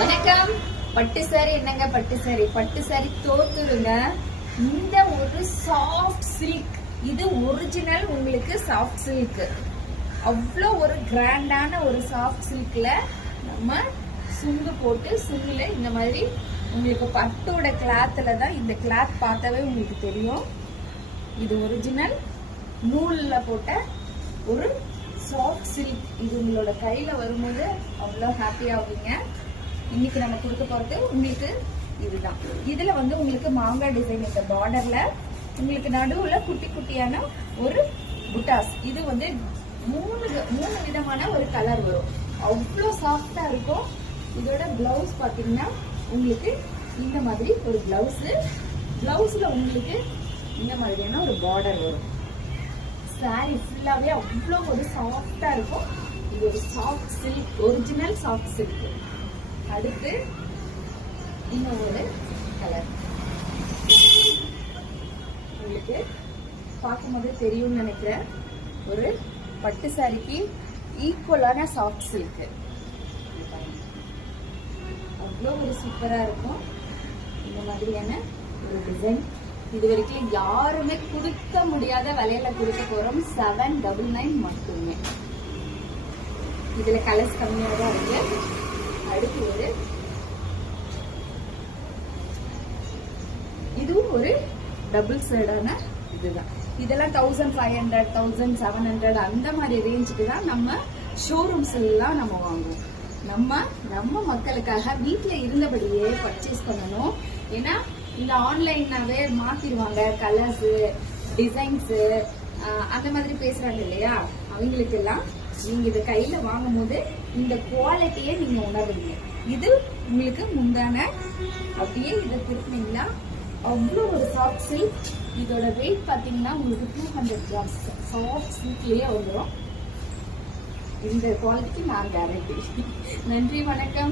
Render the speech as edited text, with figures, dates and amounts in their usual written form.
வணக்கம். பட்டு சாரி என்னங்க பட்டு சாரி தோத்துருங்க. இந்த ஒரு சாஃப்ட் சில்க், இது ஒரிஜினல் உங்களுக்கு சாஃப்ட் சில்க். அவ்வளோ ஒரு கிராண்டான ஒரு சாஃப்ட் சில்க்ல நம்ம சுங்கு போட்டு சுங்குல இந்த மாதிரி உங்களுக்கு பட்டோட கிளாத்ல தான். இந்த கிளாத் பார்த்தாவே உங்களுக்கு தெரியும் இது ஒரிஜினல் நூல்ல போட்ட ஒரு சாஃப்ட் சில்க். இது உங்களோட கையில வரும்போது அவ்வளோ ஹாப்பி ஆவீங்க. இன்னைக்கு நம்ம கொடுக்க போறது உங்களுக்கு இதுதான். இதுல வந்து உங்களுக்கு மாங்காய் டிசைன், இந்த பார்டர்ல உங்களுக்கு நடுவுல குட்டி குட்டியான ஒரு புட்டாஸ். இது வந்து மூணு விதமான ஒரு கலர் வரும். அவ்வளோ சாஃப்டா இருக்கும். இதோட பிளவுஸ் பாத்தீங்கன்னா உங்களுக்கு இந்த மாதிரி ஒரு பிளவுஸ்ல உங்களுக்கு இந்த மாதிரியான ஒரு பார்டர் வரும். சாரி ஃபுல்லாவே அவ்வளோ ஒரு சாஃப்டா இருக்கும். இது ஒரு soft silk, original soft silk. அடுத்து இன்னும் ஒரு கலர் உங்களுக்கு பார்க்கும்போது தெரியும்னு நினைக்கிறேன். ஒரு பட்டு சாரிக்கு ஈக்குவலான சாஃப்ட் சில்க். அவ்வளோ ஒரு சூப்பரா இருக்கும். இந்த மாதிரியான ஒரு டிசைன் இது வரைக்கும் யாருமே கொடுக்க முடியாத விலையில கொடுக்க போறோம். 799 மட்டுமே. இதுல கலர்ஸ் கம்மியாக தான் இருக்கு. அடுத்து ஒரு இதுவும் ஒரு டபுள் சைடான இதுதான். இதெல்லாம் 1500 1700 அந்த மாதிரி ரேஞ்சுக்கு தான் நம்ம ஷோரூம்ஸ் எல்லாம் நம்ம வாங்குவோம். நம்ம மக்களுக்காக வீட்டுல இருந்தபடியே பர்ச்சேஸ் பண்ணணும். ஏன்னா இந்த ஆன்லைன்னாவே மாத்திடுவாங்க கலர்ஸ், டிசைன்ஸ் அந்த மாதிரி பேசுறாங்க இல்லையா. அவங்களுக்கு எல்லாம் நீங்க இதை கையில வாங்கும் போது இந்த குவாலிட்டியை நீங்க உணர்வீங்க. இது உங்களுக்கு முந்தான அப்படியே இதை திருப்பினீங்கன்னா அவ்வளோ ஒரு சாஃப்ட் சில்க். இதோட வெயிட் பாத்தீங்கன்னா உங்களுக்கு 200 கிராம்ஸ் சாஃப்ட் சில்க்லயே வந்துடும். இந்த குவாலிட்டிக்கு நான் கேரண்டி. நன்றி, வணக்கம்.